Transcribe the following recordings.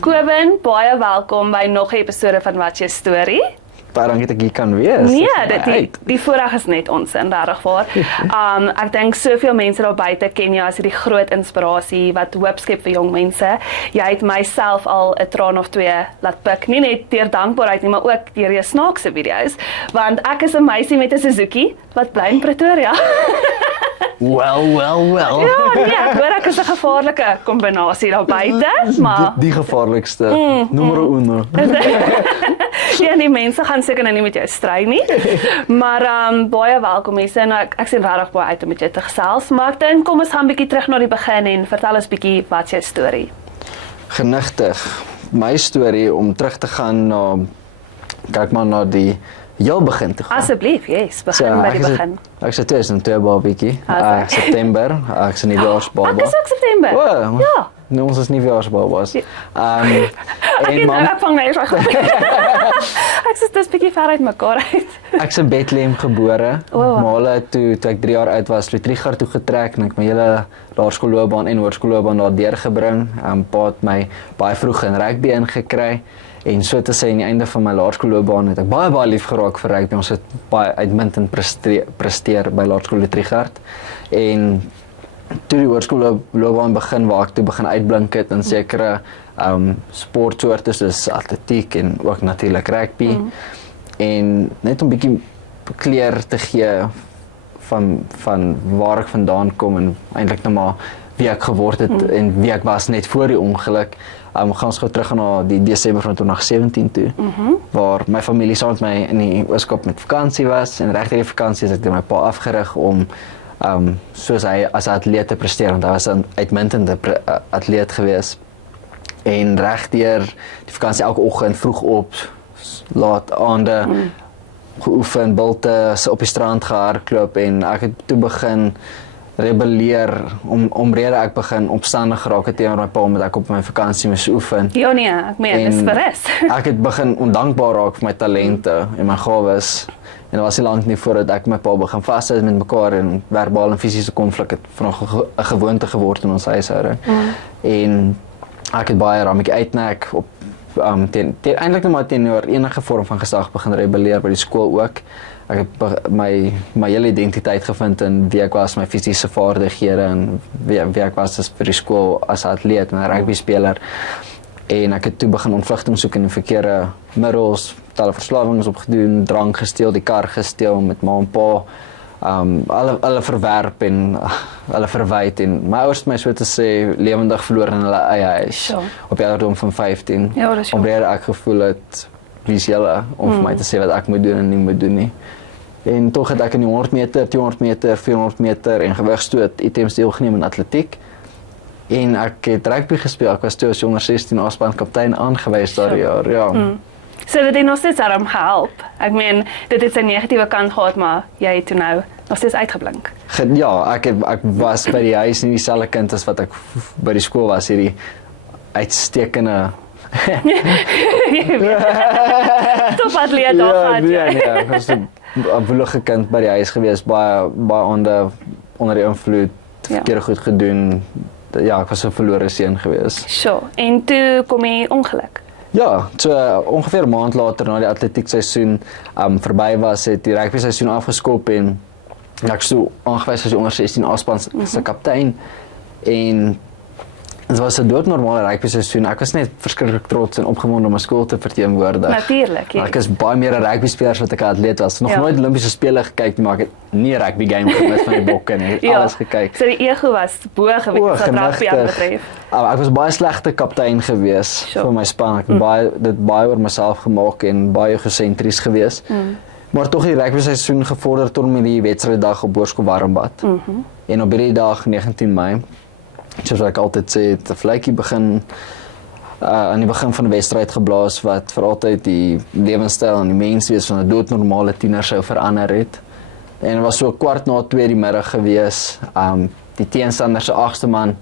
Kobin, baie welkom by nog 'n episode van Wat Jy Storie. Baie dankie dat ek hier kan wees. Nee, die voorreg is net ons in regtig waar. Ek dink soveel mense daar buite ken jou as die groot inspirasie wat hoop skep vir jong mense. Jy het myself al 'n traan of twee laat pik, nie net deur dankbaarheid nie, maar ook deur jou snaakse video's, want ek is 'n meisie met 'n Suzuki wat bly in Pretoria. Well. Ja, nee, ek hoor ek is 'n gevaarlike kombinasie daar buite, maar Die gevaarlikste, numero uno. ja, die mense gaan seker nou nie met jou stry nie. Maar baie welkom mense en ek sien regtig baie uit om met jou te gesels. Maar ek dink kom ons gaan 'n bietjie terug na die begin en vertel ons bietjie wat jou storie. Genigtig. My storie om terug te gaan na kyk maar na die heel begin te gaan. Asseblief, yes, begin by die begin. Ek is 2002 babietjie. September, ek is 'n nuwejaarsbaba. Ek is ook September. Ja. Nee, ons is nuwejaarsbabas. Ek vang nou reg. Ek sê dis bietjie ver uit mekaar uit. Ek's in Bethlehem gebore. Maar hulle toe ek 3 jaar oud was, het Trichard toe getrek en ek my hele laerskoolloopbaan en hoërskoolloopbaan daar deurgebring. Pa het my baie vroeg in rugby ingekry. En so te sê aan die einde van my laerskoolloopbaan het ek baie lief geraak vir rugby. Ons het baie uitmuntend presteer by Laerskool Trichard. En toe die hoërskoolloopbaan begin waar ek toe begin uitblink het in sekere sportsoorte soos atletiek en ook natuurlik rugby. En net om bietjie kleur te gee van waar ek vandaan kom en eintlik nou maar wie ek geword het en wie ek was net voor die ongeluk. Gaan ons gou terug na die Desember van 2017 toe, waar my familie saam met my in die Ooskaap met vakansie was en reg deur die vakansie is ek deur my pa afgerig om soos hy as 'n atleet te presteer, want hy was 'n uitmuntende atleet gewees. En reg deur die vakansie elke oggend vroeg op, laat aande geoefen, bulte op die strand gehardloop en ek het toe begin rebelleer omrede ek begin opstandig geraak het teenoor my pa omdat ek op my vakansie moes oefen. Ja nee, ek meen dis verres. Ek het begin ondankbaar raak vir my talente en my gawes. En dit was nie lank nie voordat ek my pa begin vashou met mekaar en verbale en fisiese konflik het van 'n gewoonte geword in ons huishouding. En ek het baie rammetjie uitnek op eintlik net maar teenoor enige vorm van gesag begin rebelleer by die skool ook. Ek het my hele identiteit gevind in wie ek was, my fisiese vaardighede en wie ek was as vir die skool as atleet en 'n rugbyspeler. En ek het toe begin ontvlugting soek in die verkeerde middels, talle verslawings opgedoen, drank gesteel, die kar gesteel met ma en pa. Alle verwerp en hulle verwyd en my ouers het my so te sê lewendig verloor in hulle eie huis op die ouderdom van 15. Ja, dis omdat ek gevoel het wie is julle om vir my te sê wat ek moet doen en nie moet doen nie. En tog het ek in die 100 meter, 200 meter, 400 meter en gewigstoot items deelgeneem in atletiek. En ek het rugby gespeel. Ek was toe as jonger 16 afspan kaptein aangewys daardie jaar. Ja. So dit het nog steeds daarom gehelp. Ek meen, dit het sy negatiewe kant gehad, maar jy het toe nou nog steeds uitgeblink. Ja, ek was by die huis nie dieselfde kind as wat ek by die skool was, hierdie uitstekende Top atleet daar gehad. Nee, ek was 'n woelige kind by die huis gewees, baie onder die invloed, verkeerde goed gedoen. Ja, ek was 'n verlore seun gewees. Sure. En toe kom jy ongeluk. Ja, so ongeveer 'n maand later na die atletiekseisoen verby was, het die rugbyseisoen afgeskop en ek is toe aangewys as die onder 16 afspan se kaptein. En dit was 'n doodnormale rugbyseisoen. Ek was net verskriklik trots en opgewonde om my skool te verteenwoordig. Natuurlik, ja. Ek is baie meer 'n rugbyspeler as wat ek 'n atleet was. Nog nooit Olimpiese spele gekyk nie, maar ek het nie 'n rugby game gemis van die bokke nie. Alles gekyk. So die ego was bo gewees wat rugby betref. Ek was baie slegte kaptein gewees vir my span. Ek het baie oor myself gemaak en baie egosentries gewees. Maar tog die rugbyseisoen gevorder tot met die wedstryddag op Hoërskool Warmbad. En op hierdie dag 19 Mei soos ek altyd sê, het 'n vletjie begin aan die begin van 'n wedstryd geblaas wat vir altyd die lewenstyl en die menswees van 'n doodnormale tiener sou verander het. En dit was so 1:15 die middag gewees. Die teenstander se 8ste man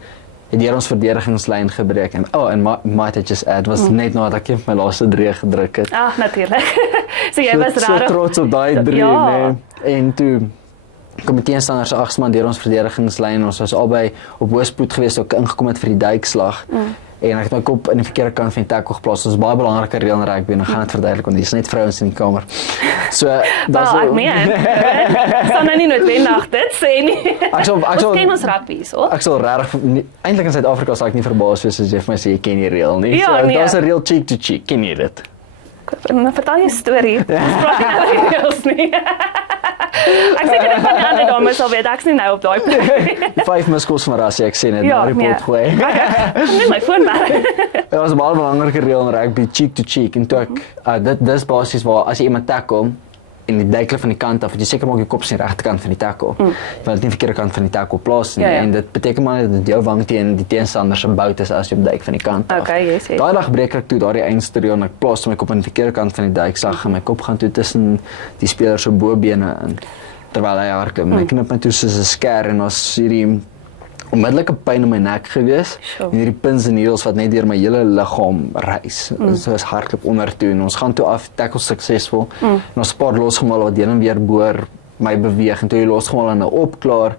het deur ons verdedigingslyn gebreek en might I just add, was net nadat ek my laaste 3 gedruk het. Natuurlik. So jy was so trots op daai 3, nee. En toe kom die teenstander se 8ste man deur ons verdedigingslyn. Ons was albei op hoë spoed geweest, ook ingekom het vir die duikslag. en ek het my kop in die verkeerde kant van die tackle geplaas. Dit is baie belangrike reël in rugby en ek gaan dit verduidelik want dis net vrouens in die kamer. So, Ek meen, sal nou nie noodwendig dit sê nie. Ons ken ons rugby, so. Ek sal regtig eintlik in Suid-Afrika sal ek nie verbaas wees as jy vir my sê jy ken die reël nie. Ja, So, nee. daar's 'n reël cheek to cheek. Ken jy dit? Nou vertel jy 'n storie. Ons praat nie oor die reëls nie. Ek seker net van die ander dames sal weet, ek's nie nou op daai plek. 5 miskos van Rassie, ek sê net Ja, na die pot gooi. Nee, my foon maar. Dit was 'n baie belangrike reël in rugby, cheek to cheek. En toe ek, dis basies waar as jy iemand tackle en die duikel van die kant af, dat jy seker maak jy kop is aan die regterkant van die tackle. Jy wil dit nie verkeerde kant van die tackle plaas nie. Ja. En dit beteken maar dat jou wang teen die teenstander se bout is as jy op duik van die kant af. Okay, yes. Daai dag breek ek toe daardie eindste reël en ek plaas my kop aan die verkeerde kant van die duikslag en my kop gaan toe tussen die speler se bobene in terwyl hy hardloop. En ek knip my toe soos 'n skêr en ons hierdie onmiddellike pyn in my nek gewees Sure. en hierdie pins en needles wat net deur my hele liggaam reis. So is hardloop onder toe en ons gaan toe af tackle suksesvol. En ons paar losgemaal wat heen en weer boor my beweeg en toe jy losgemaal en nou opklaar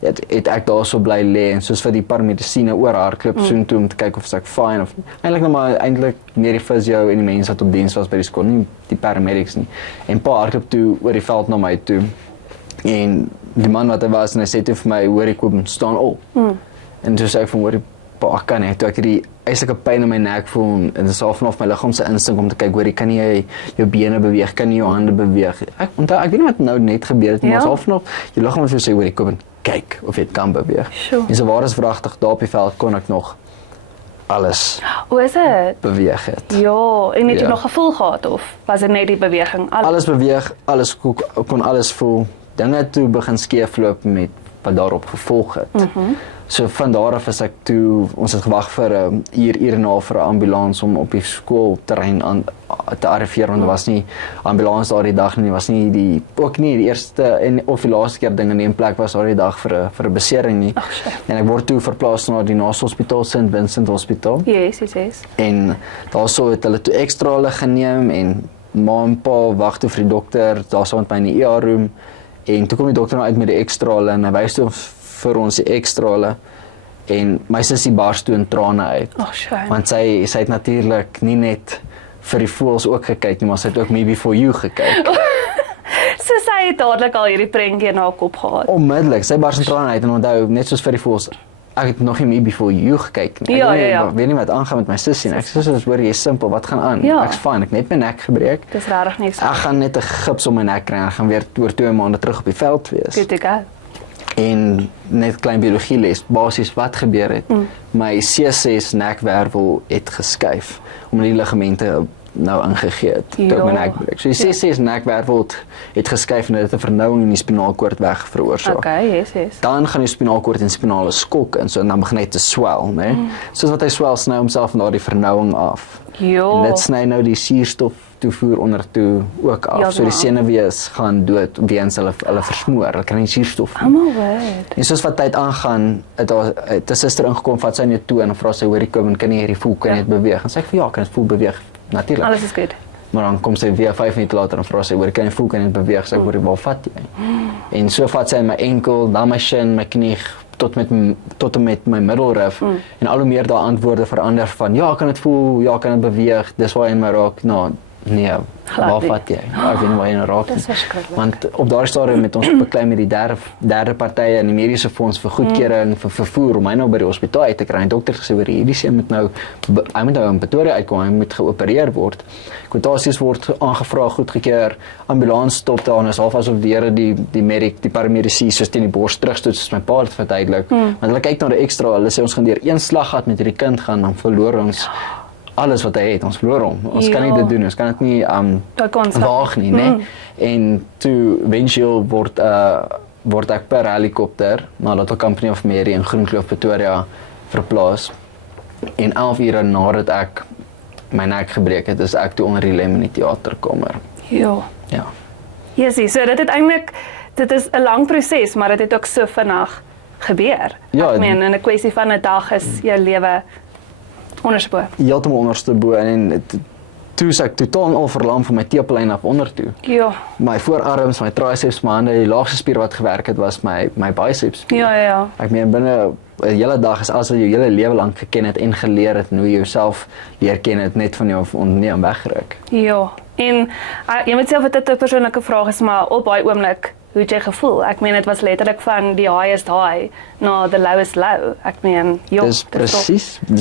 het ek daarso bly lê en soos vir die paramedisine oor hardloop soontoe om te kyk of ek fine of eintlik nou maar eintlik meer die fisio en die mense wat op diens was by die skool, nie die paramedics nie. En pa hardloop toe oor die veld na my toe. En die man wat hy was en hy sê toe vir my, hoor ek kom staan op. En toe sê ek van hoor pa, ek kan nie. Toe ek hierdie eislike pyn in my nek voel en dit is al vanaf my liggaam se instink om te kyk, hoor, kan jy jou bene beweeg, kan jy jou hande beweeg. Ek weet nie wat nou net gebeur het, maar Ja. is al vanaf jou liggaam het vir sê, hoor, kom en kyk of jy dit kan beweeg. Sure. En so waar is wragtig daar op die veld kon ek nog alles Hoe is dit? beweeg het. Ja, en het jy Ja. nog gevoel gehad of was dit net die beweging? Alles beweeg, alles kon alles voel. Dinge het toe begin skeefloop met wat daarop gevolg het. So van daar af is ek toe, ons het gewag vir 'n uur en 'n half vir 'n ambulans om op die skoolterrein aan te arriveer want daar was nie ambulans daardie dag nie, was nie ook nie die eerste en of die laaste keer dinge in 'n plek was daardie dag vir 'n besering nie. Ag, shit. En ek word toe verplaas na die Naaste Hospitaal, St. Vincent Hospitaal. Yes. En daarso het hulle toe ekstra hulle geneem en ma en pa wag toe vir die dokter, daarso met my in die ER room en toe kom die dokter nou uit met die ekstra hulle en hy wys toe vir ons die ekstra hulle en my sussie bars toe in trane uit. Ag, shame. Want sy het natuurlik nie net vir die voëls ook gekyk nie, maar sy het ook Me Before You gekyk. So sy het dadelik al hierdie prentjie in haar kop gehad. Onmiddellik, sy bars in trane uit en onthou net soos vir die voëls ek het nog nie Me Before You gekyk nie. Ja, Ek weet nie wat aangaan met my sussie nie. Ek sê soos hoor jy simpel, wat gaan aan? Ja. Ek's fine, ek het net my nek gebreek. Dis regtig niks. Ek gaan net 'n gips om my nek kry en ek gaan weer oor 2 maande terug op die veld wees. Good to go. En net klein biologie les, basies wat gebeur het. My C6 nekwervel het geskuif omdat die ligamente nou ingegee het toe ek my nek breek. So die C6 nekwervel het geskuif en dit het 'n vernouing in die spinaalkoord weg veroorsaak. Okay, yes. Dan gaan die spinaalkoord en spinale skok en so en dan begin hy te swel, né? Soos wat hy swel, sny homself van daardie vernouing af. Jo. En dit sny nou die suurstof toevoer onder toe ook af. Ja, So die maar. senuwees gaan dood weens hulle versmoor. Hulle kry nie suurstof nie. Almal weet. En soos wat tyd aangaan, het 'n suster ingekom, vat sy in jou toe en vra sy, "Hoorie, kom en kan jy hierdie voel, kan jy dit beweeg?" En sê ek vir ja, kan dit voel beweeg. Natuurlik. Alles is goed. Maar dan kom sy weer 5 minute later en vra sy, "Hoorie, kan jy voel, kan jy dit beweeg?" Sê ek, "Hoorie, waar vat jy?" En so vat sy my enkel, dan my shin, my knie tot en met my middelrif en al hoe meer daai antwoorde verander van ja, kan dit voel, ja, kan dit beweeg, dis waar jy my raak. Nou, nee, Glad waar nie. vat jy? Ek weet nie waar jy nou raak nie. Dis verskriklik. Want op daardie stadium met ons beklei met die derde partye en die mediese fonds vir goedkeuring vir vervoer om my nou by die hospitaal uit te kry. En die dokter gesê oor hierdie seun moet nou in Pretoria uitkom, hy moet geopereer word. Kwotasies word aangevra, goedgekeur, ambulans stop daar en is half asof die Here die medic, die paramedici soos teen die bors terugstoot soos my pa het verduidelik. Want hulle kyk na die ekstra, hulle sê ons gaan deur een slag gehad met hierdie kind gaan, dan verloor ons alles wat hy het, ons verloor hom. Ons kan nie dit doen, ons kan dit nie waag nie, né? En toe eventueel word ek per helikopter na Lotto Company of Mary in Groenkloof, Pretoria verplaas. En 11 ure nadat ek my nek gebreek het, is ek toe onder die lem in die teaterkamer. Ja. Ja. Jesusie, so dit is 'n lang proses, maar dit het ook so vinnig gebeur. Ja, Ek meen, in 'n kwessie van 'n dag is jou lewe onderspoor. Heeltemal onderste bo en toe is ek totaal al verlam van my tepellyn af onder toe. Ja. My voorarms, my triceps, my hande, die laagste spier wat gewerk het was my biceps. Ja. Ek meen binne 'n hele dag is alles wat jy jou hele lewe lank geken het en geleer het en hoe jy jouself leer ken het net van jou ontneem weggeruk. Ja, en jy moet sê of dit 'n persoonlike vraag is, maar op daai oomblik, hoe het jy gevoel? Ek meen, dit was letterlik van die highest high na the lowest low. Ek meen, ja. Dis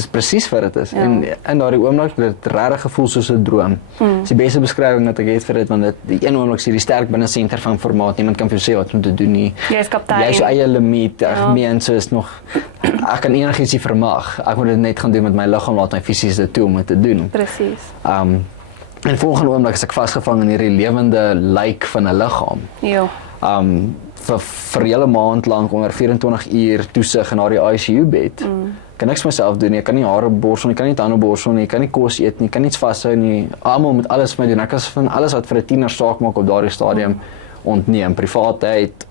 presies wat dit is. Ja. En in daardie oomblik het dit regtig gevoel soos 'n droom. Dis die beste beskrywing wat ek het vir dit, want die een oomblik sien jy sterk binne senter van formaat. Niemand kan vir jou sê wat om te doen nie. Jy is kaptein. Jy is jou eie limiet. Ek meen, so is nog ek kan enigiets nie vermag. Ek moet dit net gaan doen met my liggaam, laat my fisies dit toe om dit te doen. Presies. En volgende oomblik is ek vasgevang in hierdie lewende lijk van 'n liggaam. Ja. Vir 'n hele maand lank onder 24 uur toesig in daardie ICU bed. Kan niks myself doen nie. Ek kan nie hare borsel nie, kan nie tande borsel nie, kan nie kos eet nie, kan niks vashou nie. Almal moet alles vir my doen. Ek was van alles wat vir 'n tiener saak maak op daardie stadium ontneem. Privaatheid,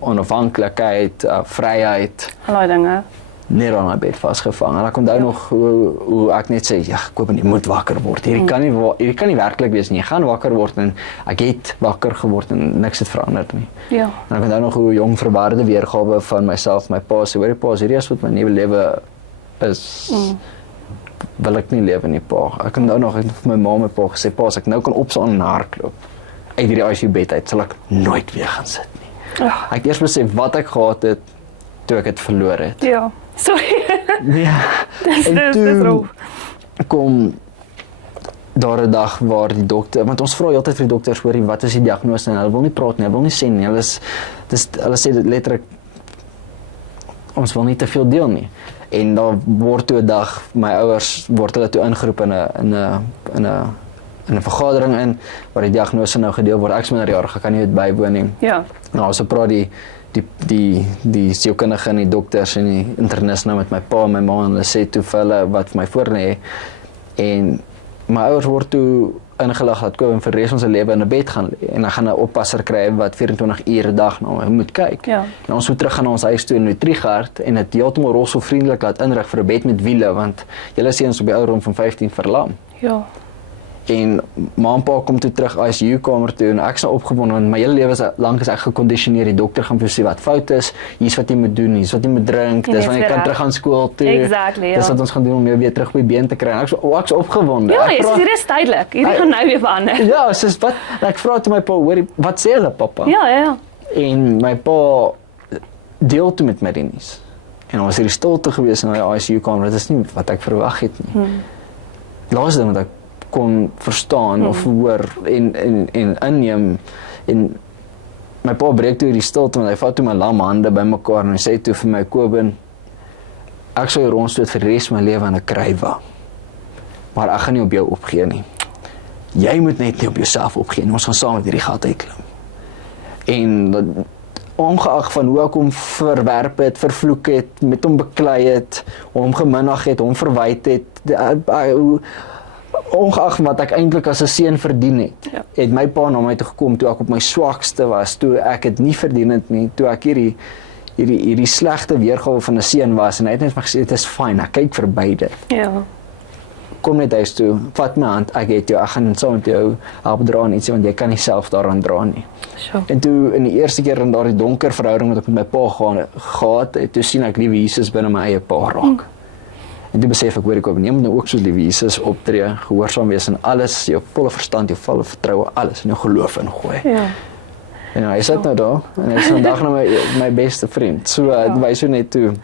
onafhanklikheid, vryheid. Al daai dinge. Net aan my bed vasgevang. En ek onthou nog hoe ek net sê, ja, Kobus, jy moet wakker word. Hierdie kan nie werklik wees nie. Jy gaan wakker word en ek het wakker geword en niks het verander nie. Ja. En ek onthou nog hoe jong verbaarde weergawe van myself, my pa sê, hoorie pa, hierdie is wat my nuwe lewe is. Wil ek nie lewe nie, pa. Ek onthou nog vir my ma en my pa gesê, pa, as ek nou kan opstaan en hardloop uit hierdie ICU bed uit, sal ek nooit weer gaan sit nie. Ek het eers besef wat ek gehad het toe ek het verloor het. Ja. Sorry. Ja. En toe kom daar 'n dag waar die dokter, want ons vra altyd vir die dokters, hoorie, wat is die diagnose? En hulle wil nie praat nie, hulle wil nie sê nie. Hulle sê dit letterlik, ons wil nie te veel deel nie. En dan word toe 'n dag, my ouers word hulle toe ingeroep in 'n vergadering in waar die diagnose nou gedeel word. Ek is minderjarig, ek kan nie dit bywoon nie. Ja. Nou so praat die sielkundige en die dokters en die internis nou met my pa en my ma en hulle sê toe vir hulle wat vir my voor lê. En my ouers word toe ingelig dat Kobus vir res van sy lewe in 'n bed gaan lê en hy gaan 'n oppasser kry wat 24 ure 'n dag na hom moet kyk. Ja. En ons moet terug gaan na ons huis toe in Triegard en dit heeltemal rolstoelvriendelik laat inrig vir 'n bed met wiele want julle seuns op die ouderdom van 15 verlam. Ja. En ma en pa kom toe terug ICU kamer toe en ek is nou opgewonde want my hele lewe lank is ek gekondisioneer. Die dokter gaan vir sê wat fout is, hier's wat jy moet doen, hier's wat jy moet drink, dis wanneer jy kan terug aan skool toe. Exactly, ja. Dis wat ons gaan doen om jou weer terug op die been te kry. En ek's opgewonde. Ja, hier is tydelik. Hierdie gaan nou weer verander. Ja, soos wat ek vra toe my pa, hoor, wat sê hulle pappa? Ja. En my pa deel toe met my die nuus. En ons het hierdie stilte gewees in die ICU kamer. Dit is nie wat ek verwag het nie. Laaste ding wat ek kon verstaan of hoor en inneem en my pa breek toe die stilte want hy vat toe my lam hande bymekaar en hy sê toe vir my Kobus, ek sal jou rondstoot vir die res van my lewe in 'n krywa. Maar ek gaan nie op jou opgee nie. Jy moet net nie op jouself opgee nie. Ons gaan saam met hierdie gat uitklim. En ongeag van hoe ek hom verwerp het, vervloek het, met hom beklei het, hom geminag het, hom verwyd het, ongeag wat ek eintlik as 'n seun verdien het, het my pa na my toe gekom toe ek op my swakste was, toe ek dit nie verdien het nie, toe ek hierdie slegte weergawe van 'n seun was en hy het net vir my gesê, dit is fyn, ek kyk verby dit. Ja. Kom net huis toe, vat my hand, ek het jou, ek gaan saam met jou help dra en ietsie want jy kan nie self daaraan dra nie. Sure. En toe in die eerste keer in daardie donker verhouding wat ek met my pa gehad het, toe sien ek liewe Jesus binne my eie pa raak. En toe besef ek, hoor ek op, neem nou ook soos liewe Jesus optree, gehoorsaam wees in alles, jou volle verstand, jou volle vertroue, alles in jou geloof ingooi. Ja. En hy sit nou daar, en hy is vandag nou my beste vriend. So, dit wys so net toe,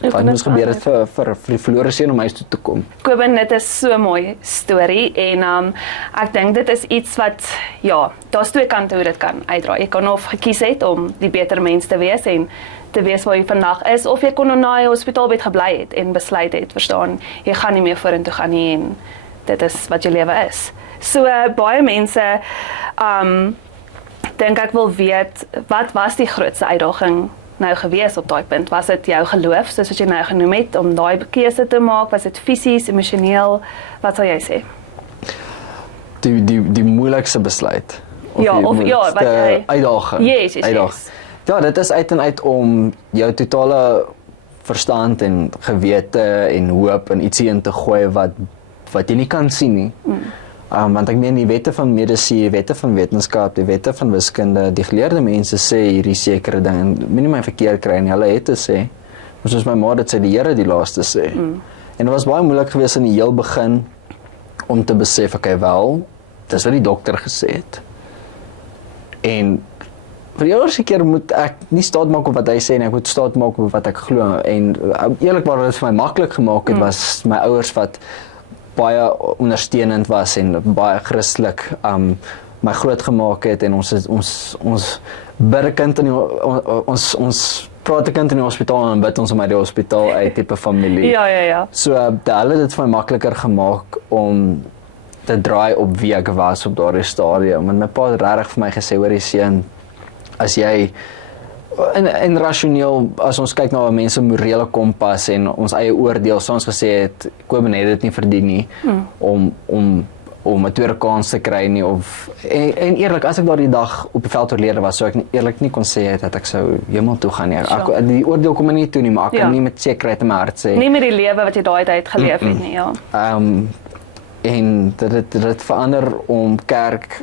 wat moes gebeur het vir die verlore seun om huis toe te kom. Kobus, dit is so 'n mooi storie en ek dink dit is iets wat, ja, daar's twee kante hoe dit kan uitdraai. Jy kan of gekies het om die beter mens te wees en te wees waar jy vandag is, of jy kon na 'n hospitaalbed gebly het en besluit het, verstaan, jy gaan nie meer vorentoe gaan nie en dit is wat jou lewe is. So baie mense dink ek wil weet, wat was die grootste uitdaging nou gewees op daai punt? Was dit jou geloof, soos wat jy nou genoem het, om daai keuse te maak? Was dit fisies, emosioneel? Wat sal jy sê? Die moeilikste besluit. Wat jy uitdaging. Yes. Ja, dit is uit en uit om jou totale verstand en gewete en hoop en ietsie in te gooi wat jy nie kan sien nie. Want ek meen die wette van medisyne, wette van wetenskap, die wette van wiskunde, die geleerde mense sê hierdie sekere ding, en moenie my verkeerd kry nie, hulle het te sê, soos my ma dit sê, die Here die laaste sê. En dit was baie moeilik geweest in die heel begin om te besef, okay, wel, dis wat die dokter gesê het. En vir die eerste keer moet ek nie staat maak op wat hy sê nie, ek moet staat maak op wat ek glo. En eerlikwaar wat dit vir my maklik gemaak het, was my ouers wat baie ondersteunend was en baie Christelik my groot gemaak het, en ons bid 'n kind in die, ons praat 'n kind in die hospitaal en bid ons om uit die hospitaal uit tipe familie. Ja. So hulle het dit vir my makliker gemaak om te draai op wie ek was op daardie stadium. En my pa het regtig vir my gesê, hoor jy seun, as jy en rasioneel, as ons kyk na mense morele kompas en ons eie oordeel, soos ons gesê het, Kobus het dit nie verdien nie, om 'n tweede kans te kry nie, en eerlik, as ek daardie dag op die veld oorlede was, sou ek eerlik nie kon sê dat ek sou hemel toe gaan nie. Die oordeel kom my nie toe nie, maar ek kan nie met sekerheid in my hart sê. Nie met die lewe wat jy daai tyd geleef het nie, ja. En dit verander om kerk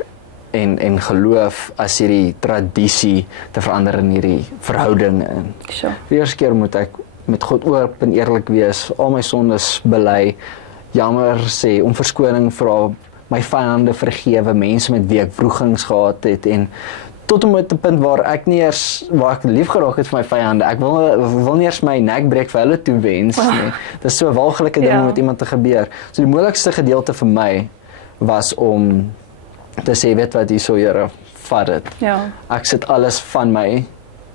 en geloof as hierdie tradisie te verander in hierdie verhouding. En die eerste keer moet ek met God oop en eerlik wees, al my sondes bely, jammer sê, om verskoning vra, my vyande vergewe, mense met wie ek wrogings gehad het, en tot en met 'n punt waar ek lief geraak het vir my vyande, ek wil nie eers my nek breek vir hulle toewens nie. Dis so 'n walglike ding om met iemand te gebeur. So die moeilikste gedeelte vir my was om te sê, weet wat, hierso Here, vat dit. Ek sit alles van my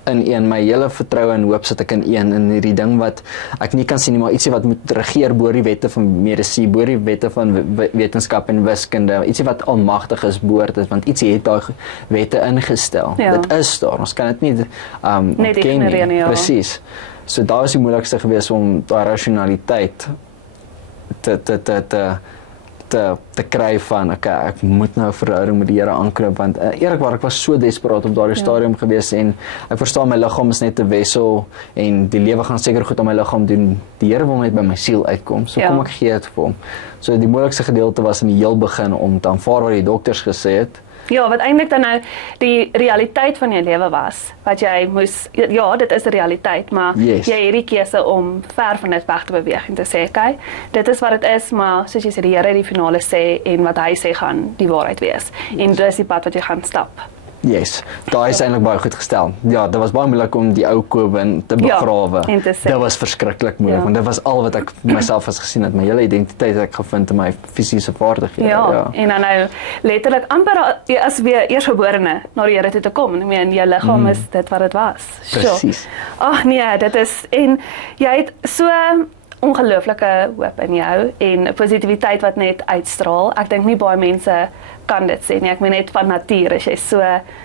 in een, my hele vertroue en hoop sit ek in een, en hierdie ding wat ek nie kan sien nie, maar ietsie wat moet regeer bo die wette van medisyne, bo die wette van wetenskap en wiskunde, ietsie wat almagtig is bo dit, want ietsie het daai wette ingestel. Dit is daar, ons kan dit nie net ignoreer nie. Presies. So daar is die moeilikste gewees om daai rasionaliteit te kry van, okay, ek moet nou 'n verhouding met die Here aanknoop, want eerlikwaar, ek was so desperaat op daardie stadium gewees, en ek verstaan my liggaam is net 'n wessel, en die lewe gaan seker goed aan my liggaam doen, die Here wil net by my siel uitkom, so kom ek gee dit vir hom. So die moeilikste gedeelte was in die heel begin om te aanvaar wat die dokters gesê het. Ja, wat eintlik dan nou die realiteit van jou lewe was, wat jy moes, ja, dit is 'n realiteit, maar jy het die keuse om ver van dit weg te beweeg en te sê, okay, dit is wat dit is, maar soos jy sê, die Here die finale sê, en wat hy sê gaan die waarheid wees, en dis die pad wat jy gaan stap. Daai is eintlik baie goed gestel. Ja, dit was baie moeilik om die ou Kobus te begrawe. Dit was verskriklik moeilik, want dit was al wat ek myself as gesien het, my hele identiteit ek gevind in my fisiese vaardighede. En dan nou letterlik amper as weer eersgeborene na die Here toe te kom. Ek meen, jou liggaam is dit wat dit was. Presies. Ag nee, dit is, en jy het so ongelooflike hoop in jou en positiwiteit wat net uitstraal. Ek dink nie baie mense kan dit sê nie. Ek meen net van nature, as jy so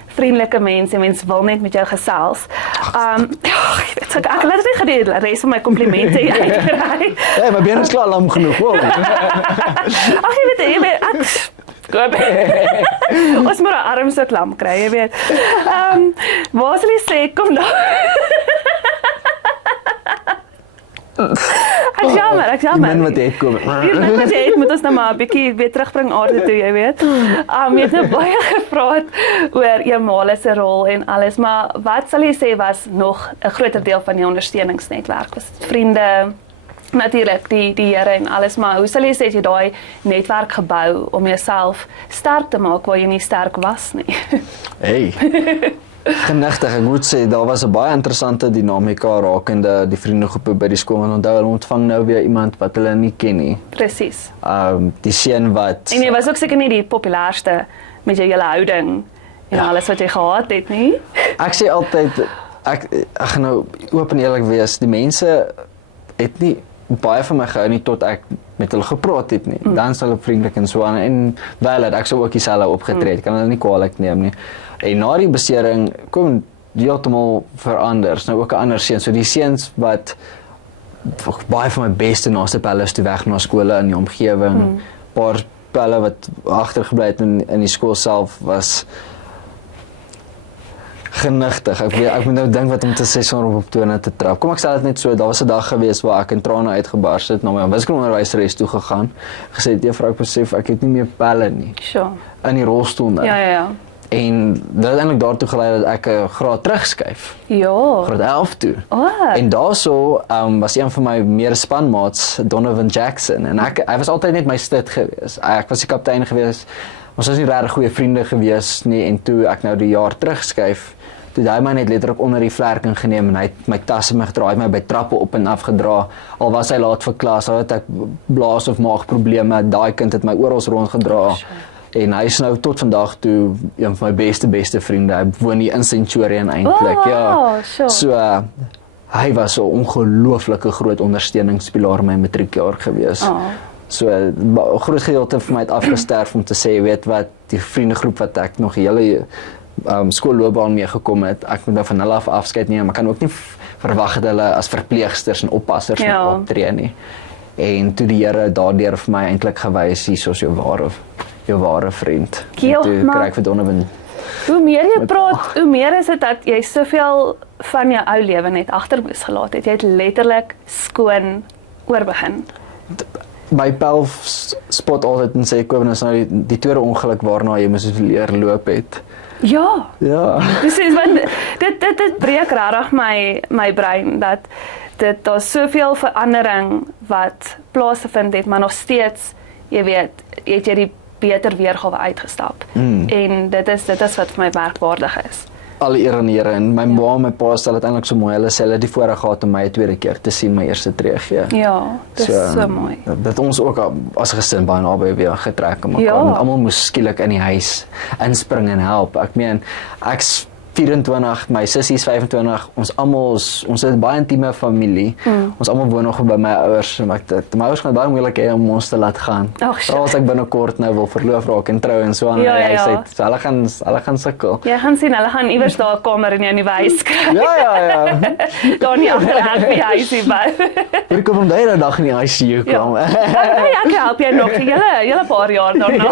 vriendelike mense wil net met jou gesels. Ek laat dit nie die res van my komplimente uitkry. Ja, my bene is klaar lam genoeg, hoor. Ag, jy weet, ons moet 'n arm so klam kry, jy weet. Waar sal jy sê, kom nou. Ek jammer. Die min wat het kom. Die min wat het, moet ons nou maar 'n bietjie weer terugbring aarde toe, jy weet. Jy het nou baie gepraat oor jou ma se rol en alles, maar wat sal jy sê was nog 'n groter deel van jou ondersteuningsnetwerk? Was dit vriende, natuurlik die Here en alles, maar hoe sal jy sê jy daai netwerk gebou om jouself sterk te maak waar jy nie sterk was nie? Hey. Genigtig, ek moet sê, daar was 'n baie interessante dinamika rakende die vriendegroepe by die skool, en onthou, hulle ontvang nou weer iemand wat hulle nie ken nie. Presies. Die seun wat... En jy was ook seker nie die populairste met jou hele houding en alles wat jy gehad het nie? Ek sê altyd, ek gaan nou oop en eerlik wees, die mense het nie baie van my gehou nie tot ek met hulle gepraat het nie. Dan is hulle vriendelik en so aan, en wel het ek sou ook dieselfde opgetree het, kan hulle nie kwaadlik neem nie. En na die besering kom heeltemal verander, nou ook 'n ander seun, so die seuns wat baie van my beste naaste pelle is toe weg na skole in die omgewing, paar pelle wat agtergebly het in die skool self was genigtig. Ek moet nou dink wat om te sê sonder op tone te trap. Kom ek sê dit net so, daar was 'n dag gewees waar ek in trane uitgebars het, na my wiskundeonderwyseres toe gegaan, gesê, juffrou, ek besef ek het nie meer pelle nie. Sure. In die rolstoel nou. Ja. En dit het eintlik daartoe gelei dat ek 'n graad terugskuif. Ja. Graad 11 toe. Oh. En daarso was een van my meer spanmaats, Donovan Jackson, en hy was altyd net my stit gewees. Ek was die kaptein gewees. Ons was nie regtig goeie vriende gewees nie, en toe ek nou die jaar terugskuif, toe hy my net letterlik onder die vlerking geneem en hy het my tasse my gedra, hy het my by trappe op en af gedra. Al was hy laat vir klas, al het ek blaas of maagprobleme, daai kind het my oral rondgedra. En hy is nou tot vandag toe een van my beste vriende. Hy woon hier in Centurion eintlik. Ja. Sure. So hy was 'n ongelooflike groot ondersteuningspilaar in my matriekjaar gewees. So 'n groot gedeelte van my het afgesterf om te sê, weet wat, die vriendegroep wat ek nog die hele skoolloopbaan mee gekom het, ek moet nou van hulle af afskeid neem, maar kan ook nie verwag dat hulle as verpleegsters en oppassers moet optree nie. En toe die Here daardeur vir my eintlik gewys, hier is jou ware vriend. Kiel, toe kry ek vir Donovan. Hoe meer jy praat, hoe meer is dit dat jy soveel van jou ou lewe net agter moes gelaat het. Jy het letterlik skoon oorbegin. My pel spot altyd en sê, Kobus, is nou die tweede ongeluk waarna jy moes leer loop het. Ja. Ja. Presies, want dit breek regtig my brein dat daar soveel verandering wat plaasgevind het, maar nog steeds, jy weet, het jy die beter weergawe uitgestap. En dit is wat vir my merkwaardig is. Alle eer aan die Here, en my ma en my pa stel dit eintlik so mooi. Hulle sê hulle het die voorreg gehad om my 'n tweede keer te sien, my eerste tree gee. Ja, dit is so mooi. Dat ons ook as gesin baie naby weer getrek aan mekaar. Want almal moes skielik in die huis inspring en help. Ek meen, ek's 24, my sussie is 25, ons het baie intieme familie. Ons almal woon nog by my ouers, maar my ouers gaan baie moeilik hê om ons te laat gaan. Veral as ek binnekort nou wil verloof raak en trou en so aan. So hulle gaan sukkel. Jy gaan sien, hulle gaan iewers daar 'n kamer in jou nuwe huis kry. Ja. Daar nie agterhand by huisie by. Ek kom om daai dag in die ICU kom. Ek help jou nog, julle paar jaar daarna.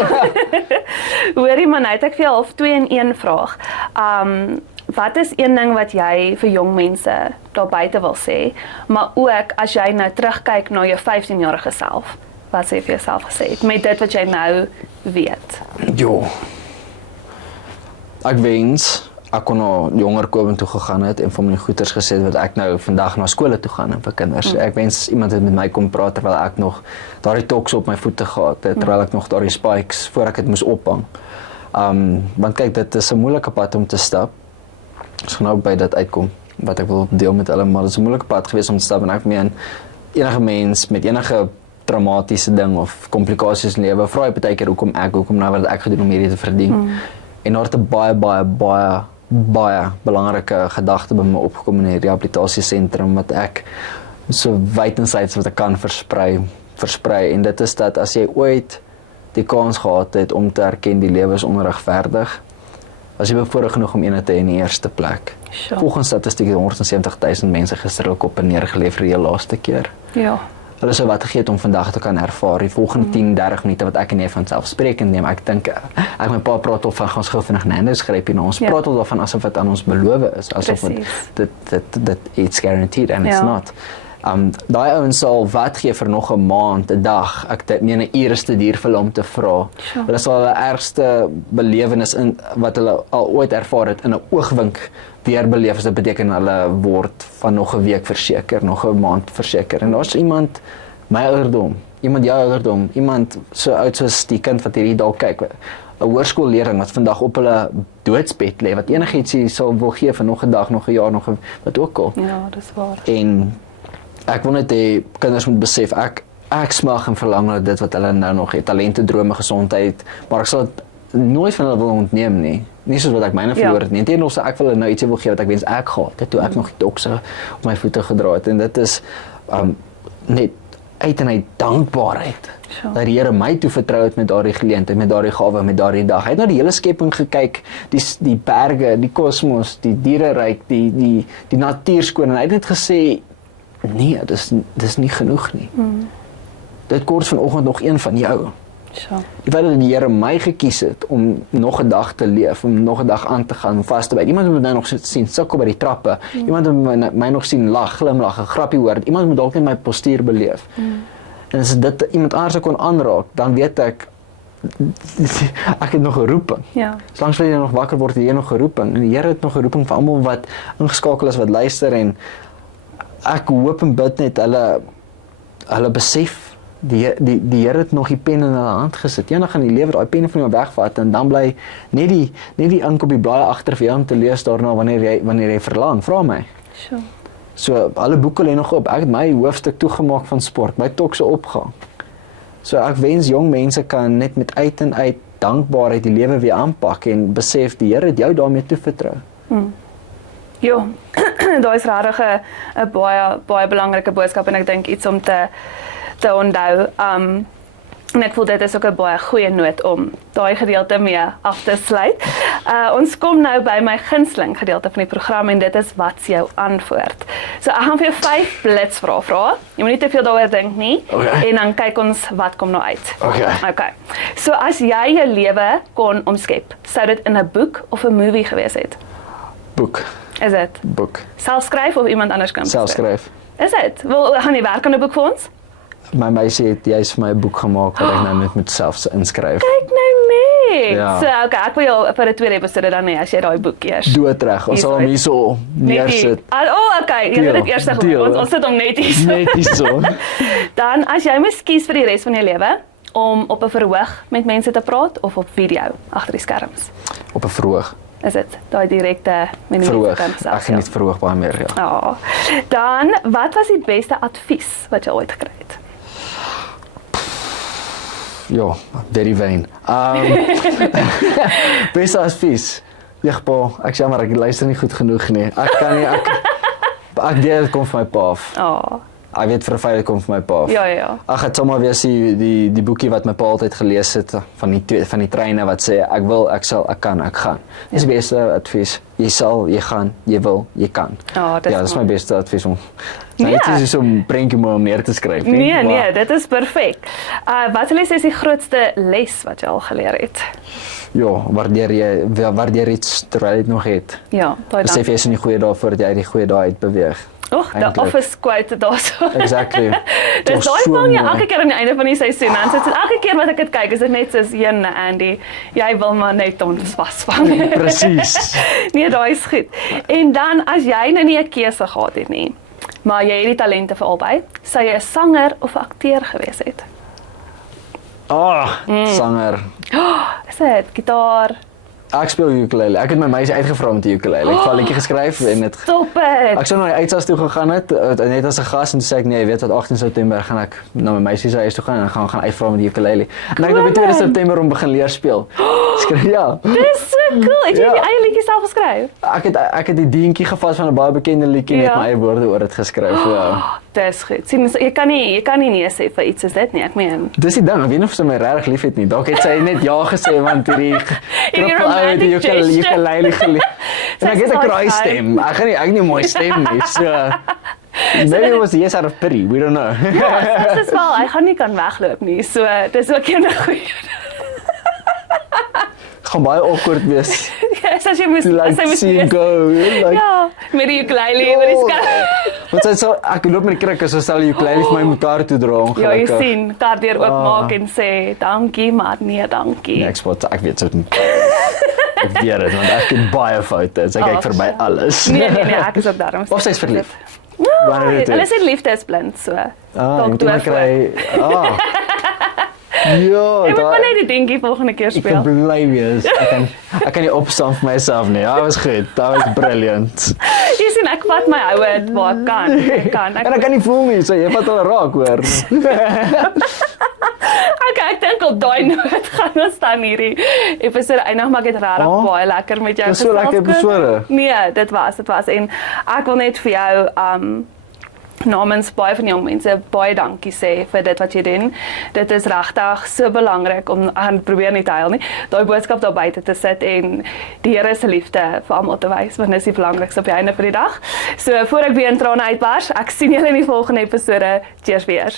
Hoorie man, het ek vir jou half 2-in-1 vraag. Wat is een ding wat jy vir jong mense daar buite wil sê, maar ook as jy nou terugkyk na jou 15-jarige self, wat sê jy vir jouself gesê het, met dit wat jy nou weet? Jo. Ek wens ek kon na jonger Kobus toe gegaan het en vir my goeders gesê het wat ek nou vandag na skole toe gaan en vir kinders. Ek wens iemand het met my kom praat terwyl ek nog daardie toks op my voete gehad het, terwyl ek nog daardie spikes voor ek dit moes ophang. Want kyk, dit is 'n moeilike pad om te stap. Ons gaan nou by dit uitkom wat ek wil deel met hulle, maar dit is 'n moeilike pad gewees om te stap, en ek meen enige mens met enige traumatiese ding of komplikasies in lewe, vra jy baie keer hoekom nou wat ek gedoen om hierdie te verdien. En daar het 'n baie belangrike gedagte by my opgekom in die rehabilitasiesentrum wat ek so wyd en suid wat ek kan versprei, en dit is dat as jy ooit die kans gehad het om te erken die lewe is onregverdig, as jy bevoorreg genoeg om ene te hê in die eerste plek. Volgens statistiek het 170,000 mense gister hul kop neergelê vir die laaste keer. Ja. Hulle sou wat gegee het om vandag te kan ervaar, die volgende 10-30 minute wat ek en jy van selfsprekend neem. Ek dink, ek my pa praat al van gaan gou vinnig Nando's gryp en ons praat al daarvan asof dit aan ons beloof is, asof dit it's guaranteed and it's not. Daai ouens sal wat gee vir nog 'n maand, 'n dag, ek meen 'n uur is te duur vir hulle om te vra. Hulle sal hulle ergste belewenis in wat hulle al ooit ervaar het in 'n oogwink weer beleef. Dit beteken hulle word van nog 'n week verseker, nog 'n maand verseker. En daar's iemand my ouderdom, iemand jou ouderdom, iemand so oud soos die kind wat hierdie dalk kyk, 'n hoërskoolleerling wat vandag op hulle doodsbed lê, wat enigiets sal wil gee vir nog 'n dag, nog 'n jaar, nog wat ook al. Ja, dis waar. En ek wil net hê kinders moet besef, ek smag en verlang na dit wat hulle nou nog het, talente, drome, gesondheid, maar ek sal dit nooit van hulle wil ontneem nie. Nie soos wat ek myne verloor het nie. Inteendeel, ek wil hulle nou ietsie wil gee wat ek wens ek gehad het, toe ek nog die tokse op my voete gedra het, en dit is net uit en uit dankbaarheid. Dat die Here my toe vertrou het met daardie geleentheid, met daardie gawe, met daardie dag. Hy het na die hele skepping gekyk, die berge, die kosmos, die diereryk, die natuur skoon, en hy het net gesê, nee, dis nie genoeg nie. Dit kort vanoggend nog een van jou. Die feit dat die Here my gekies het om nog 'n dag te leef, om nog 'n dag aan te gaan, om vas te byt. Iemand moet my nog sien sukkel by die trappe. Iemand moet my nog sien lag, glimlag, 'n grappie hoor. Iemand moet dalk net my postuur beleef. En as dit iemand anders kon aanraak, dan weet ek ek het nog 'n roeping. Ja. Solank jy nog wakker word, het jy nog 'n roeping. En die Here het nog 'n roeping vir almal wat ingeskakel is, wat luister, en ek hoop en bid net hulle besef die Here het nog die pen in hulle hand gesit. Eendag gaan die lewe daai pen van jou wegvat en dan bly net die ink op die blaai agter vir jou om te lees daarna wanneer jy verlang. Vra my. Sure. So alle boeke lê nog op. Ek het my hoofstuk toegemaak van sport, my tokse opgang. So ek wens jong mense kan net met uit en uit dankbaarheid die lewe weer aanpak en besef die Here het jou daarmee toevertrou. Ja, daar is regtig 'n baie belangrike boodskap en ek dink iets om te onthou. En ek voel dit is ook 'n baie goeie noot om daai gedeelte mee af te sluit. Ons kom nou by my gunsteling gedeelte van die program en dit is wat's jou antwoord. So ek gaan vir jou 5 blitsvrae vra. Jy moet nie te veel daaroor dink nie. Okay. En dan kyk ons wat kom nou uit. Okay. So as jy jou lewe kon omskep, sou dit in 'n boek of 'n movie gewees het? Boek. Is dit? Boek. Self skryf of iemand anders kan Self skryf. Is dit? Wel, gaan jy werk aan 'n boek vir ons? My meisie het juist vir my 'n boek gemaak wat ek nou net moet self inskryf. Kyk nou net. Ja. Ek wil jou vir 'n tweede episode dan hê as jy daai boek eers. Doodreg. Ons sal hom hierso neersit. Okay. Jy het dit eers gehoor. Ons sit hom net hier. Net hierso. Dan as jy moet kies vir die res van jou lewe om op 'n verhoog met mense te praat of op video agter die skerms. Op 'n verhoog. Is dit daai direkte met die mense kan Ek geniet verhoog baie meer, ja. Ja. Dan wat was die beste advies wat jy ooit gekry het? Ja, very vain. Beste advies. Pa, ek sê maar ek luister nie goed genoeg nie. Ek kan nie ek weet dit kom van my pa af. Ek weet vir 'n feit dit kom van my pa af. Ja. Ag, dit sal maar wees die boekie wat my pa altyd gelees het van die treine wat sê ek wil, ek sal, ek kan, ek gaan. Dis die beste advies. Jy sal, jy gaan, jy wil, jy kan. Dis my beste advies om. Dit is so 'n prentjie om neer te skryf. Nee, dit is perfek. Wat sal jy sê is die grootste les wat jy al geleer het? Ja, waardeer iets terwyl jy dit nog het. Ja, daai dan. Besef jy is in die goeie dae voordat jy die goeie dae uitbeweeg. The Office quote daarso. Exactly. Dis daai vang jy elke keer aan die einde van die seisoen en dit is elke keer wat ek dit kyk, is dit net soos Andy, jy wil maar net ons vasvang. Presies. Nee, daai is goed. En dan as jy nou nie 'n keuse gehad het nie, maar jy het die talente vir albei, sou jy 'n sanger of 'n akteur gewees het? Sanger. Is dit gitaar? Ek speel ukulele. Ek het my meisie uitgevra met die ukulele. Ek het 'n liedjie geskryf en dit Stop it. Ek sou na die uitsas toe gegaan het net as 'n gas en toe sê ek nee, jy weet wat 18 September gaan ek na my meisie se huis toe gaan en gaan uitvra met die ukulele. En ek het op 2 September om begin leer speel. Ja. Dis so cool. Het jy die eie liedjie self geskryf? Ek het die deentjie gevat van 'n baie bekende liedjie net my eie woorde oor dit geskryf. Ja. Dis goed. Sien, jy kan nie nee sê vir iets soos dit nie. Ek meen. Dis die ding, ek weet nie of sy my regtig liefhet nie. Dalk het sy net ja gesê want hierdie romantic ukulele gelief. En ek het 'n kraai stem. Ek het nie 'n mooi stem nie. So maybe it was yes out of pity. We don't know. Ja, dis wel. Hy gaan nie kan wegloop nie. So dis ook 'n goeie. Gaan baie awkward wees. As jy moet go. Ja, met die ukulele oor die skerm. Want sy sê ek loop met die krikke so stel die ukulele vir my mekaar toe dra ongelukkig. Ja, jy sien, kar deur oopmaak en sê dankie, maar nee, dankie. Nee, ek weet so nie. Ek weet dit want ek het baie foute. Sy kyk verby alles. Nee, ek is ook daarom. Of sy is verlief. Hulle sê liefde is blind, so. Dalk toe kry. Ja, jy moet maar net die dingetjie volgende keer speel. Ek bly wees. Ek kan nie opstaan vir myself nie. Dit was goed. Dit was brilliant. Jy sien ek vat my houe waar ek kan. En ek kan nie voel nie, so jy vat hulle raak hoor. Okay, ek dink op daai noot gaan ons dan hierdie episode eindig, maar ek het regtig baie lekker met jou gesels. Dis so lekker episode. Nee, dit was en ek wil net vir jou namens baie van jong mense baie dankie sê vir dit wat jy doen. Dit is regtig so belangrik om aan probeer nie te huil nie. Daai boodskap daar buite te sit en die Here se liefde vir almal te wys, want dit is die belangrikste op die einde van die dag. So voor ek weer in trane uitbars, ek sien julle in die volgende episode. Cheers weer.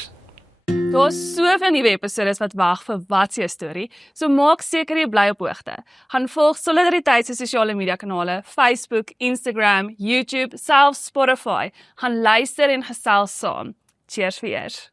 Daar's soveel nuwe episodes wat wag vir Wat's Jou Storie, so maak seker jy bly op hoogte. Gaan volg Solidariteit se sosiale media kanale, Facebook, Instagram, YouTube, selfs Spotify. Gaan luister en gesels saam. Cheers vir eers.